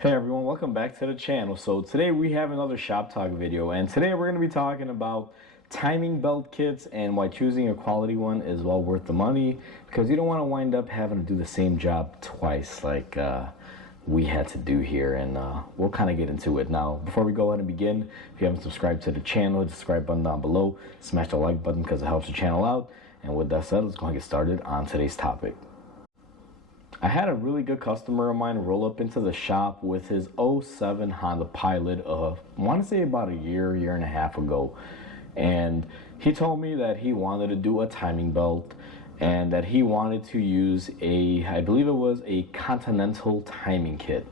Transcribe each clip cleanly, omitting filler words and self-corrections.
Hey everyone, welcome back to the channel. So today we have another shop talk video, and today we're going to be talking about timing belt kits and why choosing a quality one is well worth the money, because you don't want to wind up having to do the same job twice like we had to do here. And we'll kind of get into it. Now, before we go ahead and begin, if you haven't subscribed to the channel, hit the subscribe button down below, smash the like button because it helps the channel out. And with that said, let's go and get started on today's topic. I had a really good customer of mine roll up into the shop with his '07 Honda Pilot of, I want to say about a year and a half ago. And he told me that he wanted to do a timing belt and that he wanted to use I believe it was a Continental timing kit.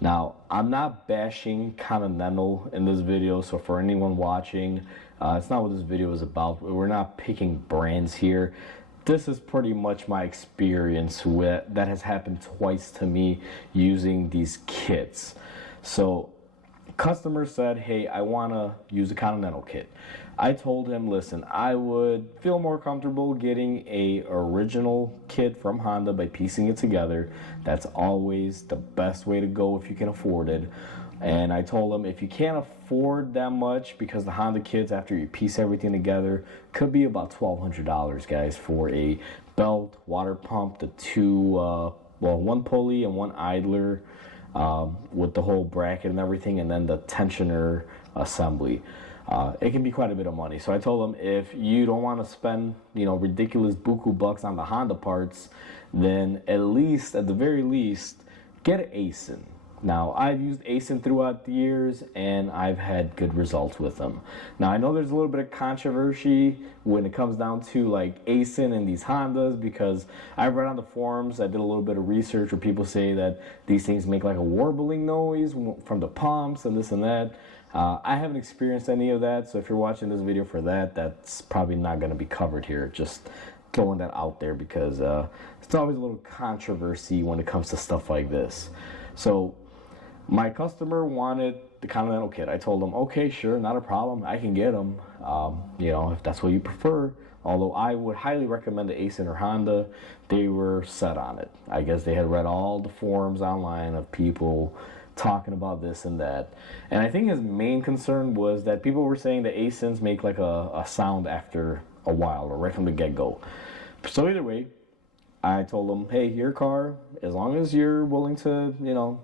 Now, I'm not bashing Continental in this video, so for anyone watching, it's not what this video is about. We're not picking brands here. This is pretty much my experience that has happened twice to me using these kits. So customer said, hey, I want to use a Continental kit. I told him, listen, I would feel more comfortable getting a original kit from Honda by piecing it together. That's always the best way to go if you can afford it. And I told him, if you can't afford that much, because the Honda kits, after you piece everything together, could be about $1,200, guys, for a belt, water pump, the one pulley and one idler, with the whole bracket and everything, and then the tensioner assembly. It can be quite a bit of money. So I told him, if you don't want to spend, ridiculous buku bucks on the Honda parts, then at the very least, get an ASIN. Now, I've used ASIN throughout the years, and I've had good results with them. Now, I know there's a little bit of controversy when it comes down to like ASIN and these Hondas, because I read on the forums, I did a little bit of research where people say that these things make like a warbling noise from the pumps and this and that. I haven't experienced any of that, so if you're watching this video for that, that's probably not going to be covered here. Just throwing that out there, because it's always a little controversy when it comes to stuff like this. So my customer wanted the Continental kit. I told him, okay, sure, not a problem. I can get them, if that's what you prefer. Although I would highly recommend the ASIN or Honda. They were set on it. I guess they had read all the forums online of people talking about this and that. And I think his main concern was that people were saying the ASINs make like a sound after a while, or right from the get-go. So either way, I told him, hey, your car, as long as you're willing to,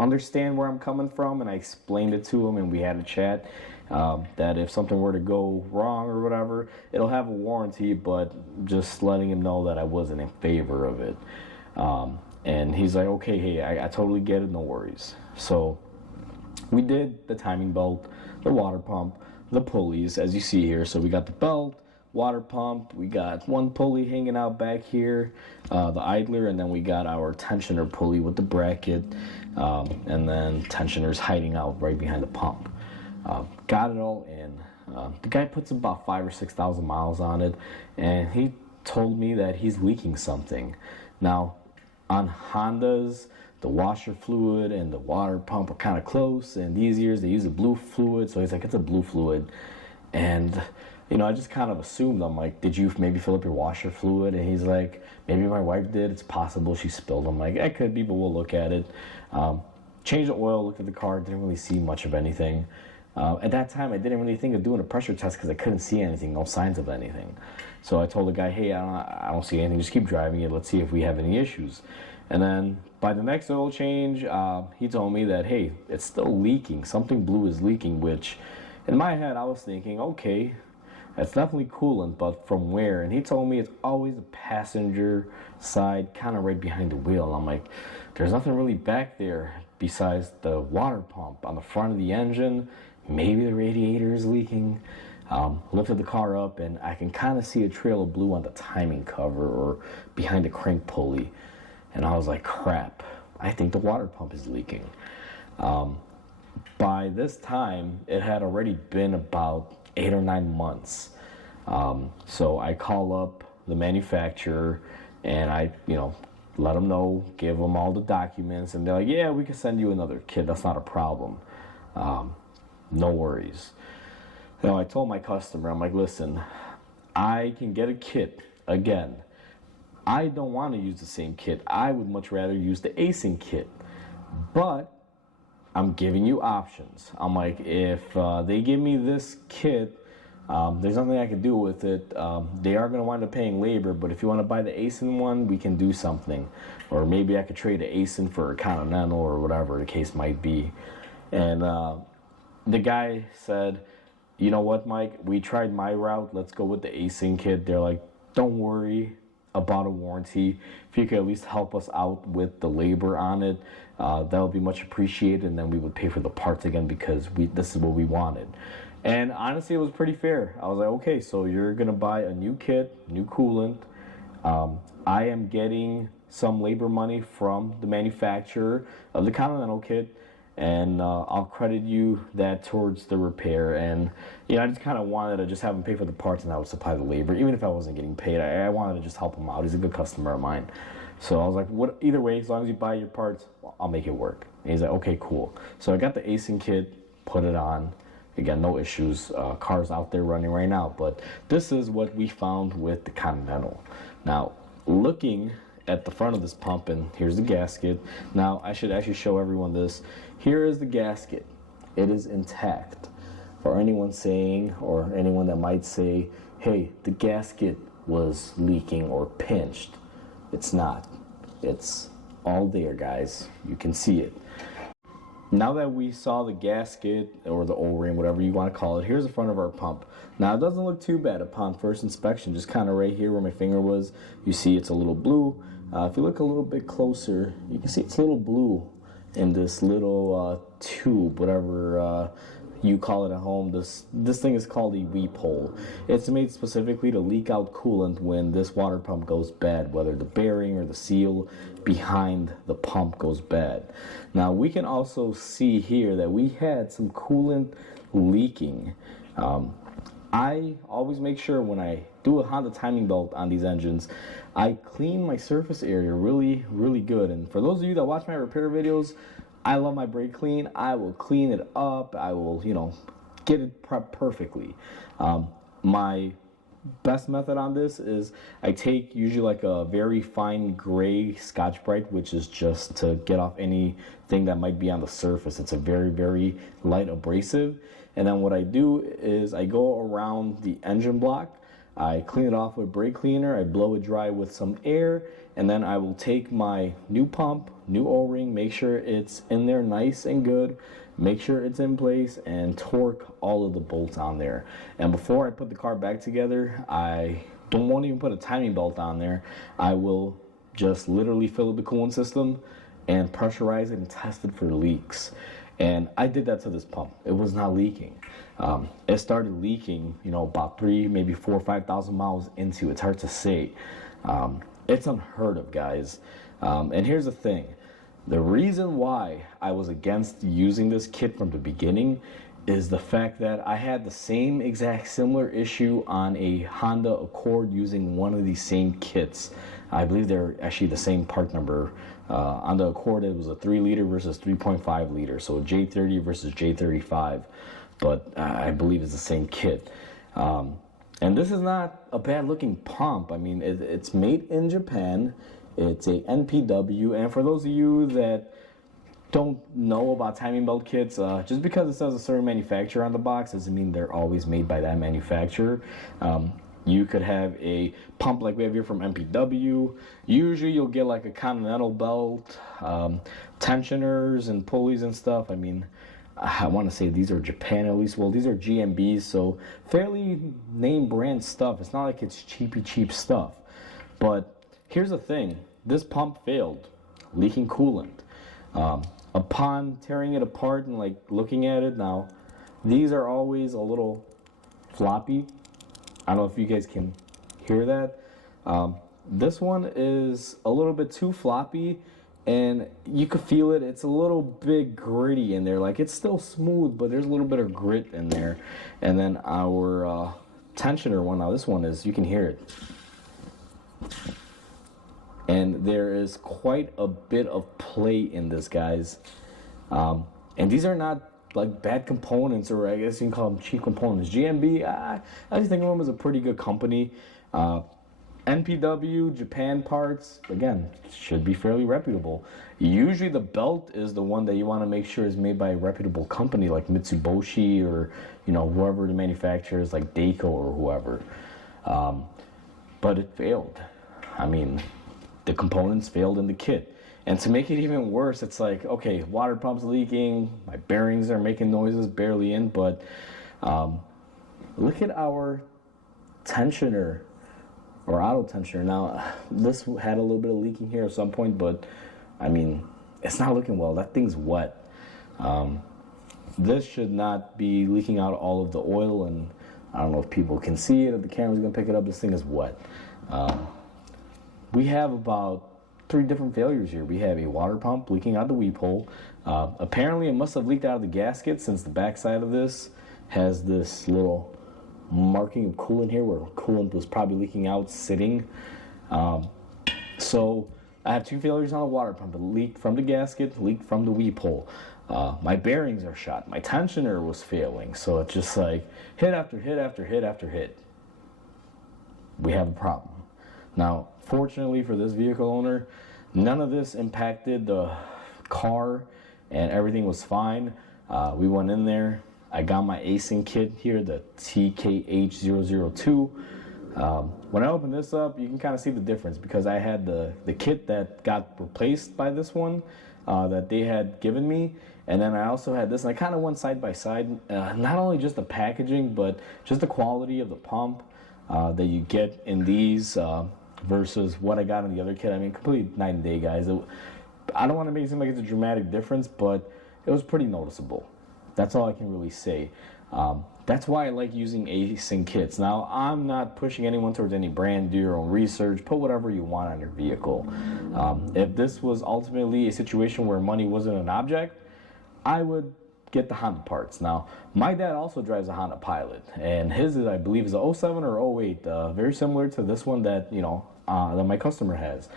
understand where I'm coming from, and I explained it to him, and we had a chat, that if something were to go wrong or whatever, it'll have a warranty, but just letting him know that I wasn't in favor of it. And he's like, okay, hey, I totally get it, no worries. So we did the timing belt, the water pump, the pulleys, as you see here. So we got the belt, water pump, we got one pulley hanging out back here, the idler, and then we got our tensioner pulley with the bracket, and then tensioners hiding out right behind the pump. Got it all in. The guy puts about 5,000 or 6,000 miles on it, and he told me that he's leaking something. Now, on Hondas, the washer fluid and the water pump are kind of close, and these years they use a blue fluid, so he's like, it's a blue fluid. And I just kind of assumed, I'm like, did you maybe fill up your washer fluid? And he's like, maybe my wife did. It's possible she spilled. I'm like, it could be, but we'll look at it. Changed the oil, looked at the car, didn't really see much of anything. At that time, I didn't really think of doing a pressure test because I couldn't see anything, no signs of anything. So I told the guy, hey, I don't see anything. Just keep driving it. Let's see if we have any issues. And then by the next oil change, he told me that, hey, it's still leaking. Something blue is leaking, which in my head, I was thinking, okay, that's definitely coolant, but from where? And he told me it's always the passenger side, kind of right behind the wheel. And I'm like, there's nothing really back there besides the water pump on the front of the engine. Maybe the radiator is leaking. Lifted the car up, and I can kind of see a trail of blue on the timing cover or behind the crank pulley. And I was like, crap, I think the water pump is leaking. By this time, it had already been about 8 or 9 months. So I call up the manufacturer, and I, let them know, give them all the documents, and they're like, yeah, we can send you another kit. That's not a problem. No worries. I told my customer, I'm like, listen, I can get a kit again. I don't want to use the same kit. I would much rather use the ASIN kit. But I'm giving you options. I'm like, if they give me this kit, there's nothing I can do with it. They are going to wind up paying labor, but if you want to buy the ASIN one, we can do something. Or maybe I could trade an ASIN for a Continental or whatever the case might be. And the guy said, you know what, Mike, we tried my route. Let's go with the ASIN kit. They're like, don't worry about a warranty. If you could at least help us out with the labor on it, that would be much appreciated, and then we would pay for the parts again because this is what we wanted. And honestly, it was pretty fair. I was like, okay, so you're gonna buy a new kit, new coolant. I am getting some labor money from the manufacturer of the Continental kit, and I'll credit you that towards the repair. And I just kind of wanted to just have him pay for the parts, and I would supply the labor, even if I wasn't getting paid. I wanted to just help him out. He's a good customer of mine. So I was like, what? Either way, as long as you buy your parts, I'll make it work. And he's like, okay, cool. So I got the ASIN kit, put it on. Again, no issues. Cars out there running right now. But this is what we found with the Continental. Now, looking at the front of this pump, and here's the gasket. Now, I should actually show everyone this. Here is the gasket. It is intact. For anyone saying, or anyone that might say, hey, the gasket was leaking or pinched, it's not. It's all there, guys. You can see it. Now that we saw the gasket, or the O-ring, whatever you want to call it, here's the front of our pump. Now, it doesn't look too bad upon first inspection, just kind of right here where my finger was. You see it's a little blue. If you look a little bit closer, you can see it's a little blue in this little tube, whatever you call it at home. This thing is called a weep hole. It's made specifically to leak out coolant when this water pump goes bad, whether the bearing or the seal behind the pump goes bad. Now, we can also see here that we had some coolant leaking. I always make sure when I do a Honda timing belt on these engines, I clean my surface area really, really good. And for those of you that watch my repair videos, I love my brake clean. I will clean it up. I will, get it prepped perfectly. My best method on this is I take usually like a very fine gray Scotch-Brite, which is just to get off anything that might be on the surface. It's a very, very light abrasive. And then what I do is I go around the engine block. I clean it off with brake cleaner. I blow it dry with some air, and then I will take my new pump, new O-ring, make sure it's in there nice and good, make sure it's in place, and torque all of the bolts on there. And before I put the car back together, I won't even put a timing belt on there. I will just literally fill up the coolant system and pressurize it and test it for leaks. And I did that to this pump. It was not leaking. It started leaking, about 3, maybe 4 or 5,000 miles into it. It's hard to say. It's unheard of, guys. And here's the thing. The reason why I was against using this kit from the beginning is the fact that I had the same exact similar issue on a Honda Accord using one of these same kits. I believe they're actually the same part number. On the Accord, it was a 3 liter versus 3.5 liter, so J30 versus J35, but I believe it's the same kit. And this is not a bad looking pump. I mean, it's made in Japan. It's a NPW, and for those of you that don't know about timing belt kits, just because it says a certain manufacturer on the box doesn't mean they're always made by that manufacturer. You could have a pump like we have here from MPW. Usually you'll get like a Continental belt, tensioners and pulleys and stuff. I mean, I want to say these are Japan at least. Well, these are GMBs, so fairly name brand stuff. It's not like it's cheap stuff. But here's the thing. This pump failed, leaking coolant. Upon tearing it apart and like looking at it now, these are always a little floppy. I don't know if you guys can hear that. This one is a little bit too floppy, and you could feel it. It's a little bit gritty in there. Like, it's still smooth, but there's a little bit of grit in there. And then our tensioner one, now this one is, you can hear it. And there is quite a bit of play in this, guys. And these are not like bad components, or I guess you can call them cheap components. GMB, I just think of them as a pretty good company. NPW, Japan parts, again, should be fairly reputable. Usually the belt is the one that you want to make sure is made by a reputable company like Mitsubishi or, whoever the manufacturer is, like Dayco or whoever. But it failed. I mean, the components failed in the kit. And to make it even worse, it's like, okay, water pump's leaking, my bearings are making noises barely in, but look at our tensioner or auto tensioner. Now, this had a little bit of leaking here at some point, but I mean, it's not looking well. That thing's wet. This should not be leaking out all of the oil, and I don't know if people can see it, if the camera's gonna pick it up. This thing is wet. We have about 3 different failures here. We have a water pump leaking out the weep hole. Apparently, it must have leaked out of the gasket, since the backside of this has this little marking of coolant here where coolant was probably leaking out sitting. So I have 2 failures on the water pump. It leaked from the gasket, leaked from the weep hole. My bearings are shot. My tensioner was failing. So it's just like hit after hit after hit after hit. We have a problem. Now, fortunately for this vehicle owner, none of this impacted the car and everything was fine. We went in there. I got my acing kit here, the TKH002. When I open this up, you can kind of see the difference because I had the kit that got replaced by this one that they had given me. And then I also had this, and I kind of went side by side. Not only just the packaging, but just the quality of the pump that you get in these versus what I got in the other kit. I mean, completely night and day, guys. I don't want to make it seem like it's a dramatic difference, but it was pretty noticeable. That's all I can really say. That's why I like using acing kits. Now, I'm not pushing anyone towards any brand. Do your own research. Put whatever you want on your vehicle. If this was ultimately a situation where money wasn't an object, I would get the Honda parts. Now, my dad also drives a Honda Pilot, and his is, I believe, is a 07 or 08, very similar to this one that that my customer has.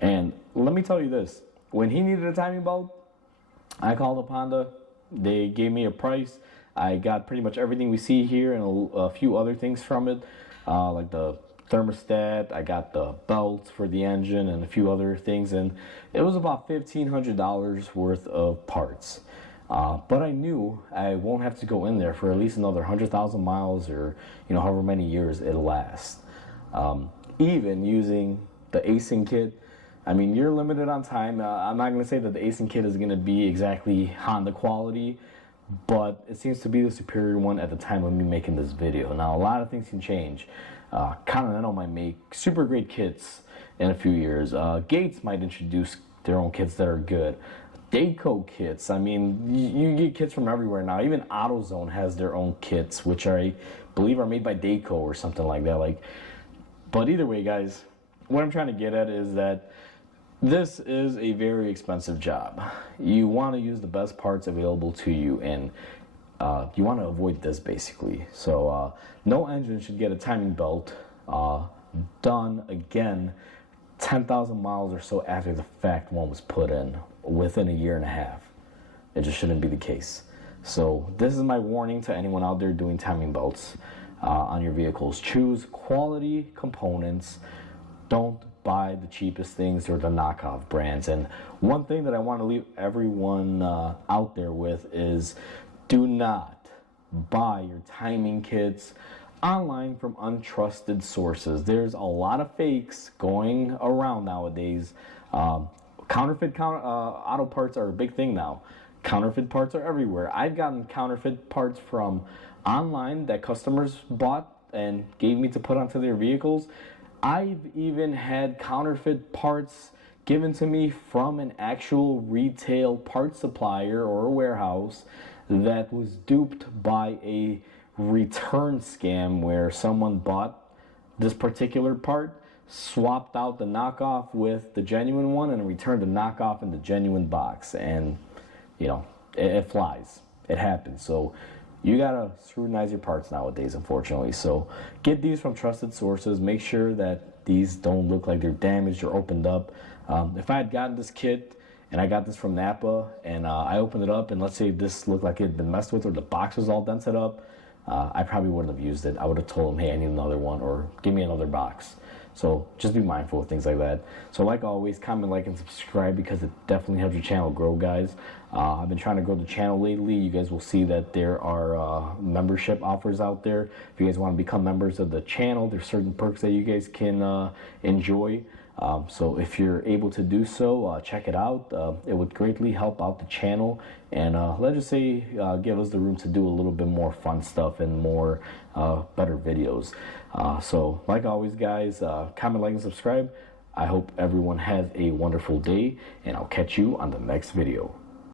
And let me tell you this: when he needed a timing belt, I called up Honda. They gave me a price. I got pretty much everything we see here and a few other things from it, like the thermostat. I got the belts for the engine and a few other things, and it was about $1,500 worth of parts. But I knew I won't have to go in there for at least another 100,000 miles or however many years it'll last. Even using the acing kit, I mean, you're limited on time. I'm not going to say that the acing kit is going to be exactly Honda quality, but it seems to be the superior one at the time of me making this video. Now, a lot of things can change. Continental might make super great kits in a few years. Gates might introduce their own kits that are good. Dayco kits, I mean, you get kits from everywhere now. Even AutoZone has their own kits, which I believe are made by Dayco or something like that. But either way, guys, what I'm trying to get at is that this is a very expensive job. You want to use the best parts available to you, and you want to avoid this basically. So no engine should get a timing belt done again 10,000 miles or so after the fact one was put in, within a year and a half. It just shouldn't be the case. So this is my warning to anyone out there doing timing belts on your vehicles. Choose quality components. Don't buy the cheapest things or the knockoff brands. And one thing that I want to leave everyone out there with is, do not buy your timing kits online from untrusted sources. There's a lot of fakes going around nowadays. Counterfeit auto parts are a big thing now. Counterfeit parts are everywhere. I've gotten counterfeit parts from online that customers bought and gave me to put onto their vehicles. I've even had counterfeit parts given to me from an actual retail part supplier or a warehouse that was duped by a return scam where someone bought this particular part, swapped out the knockoff with the genuine one, and returned the knockoff in the genuine box. And it flies. It happens. So you gotta scrutinize your parts nowadays, unfortunately. So get these from trusted sources. Make sure that these don't look like they're damaged or opened up. If I had gotten this kit and I got this from Napa and I opened it up and let's say this looked like it had been messed with or the box was all dented up, I probably wouldn't have used it. I would have told them, hey, I need another one, or give me another box. So just be mindful of things like that. So like always, comment, like, and subscribe because it definitely helps your channel grow, guys. I've been trying to grow the channel lately. You guys will see that there are membership offers out there. If you guys want to become members of the channel, there's certain perks that you guys can enjoy. So if you're able to do so, check it out. It would greatly help out the channel, and let's just say give us the room to do a little bit more fun stuff and more better videos. So like always, guys, comment, like, and subscribe. I hope everyone has a wonderful day, and I'll catch you on the next video.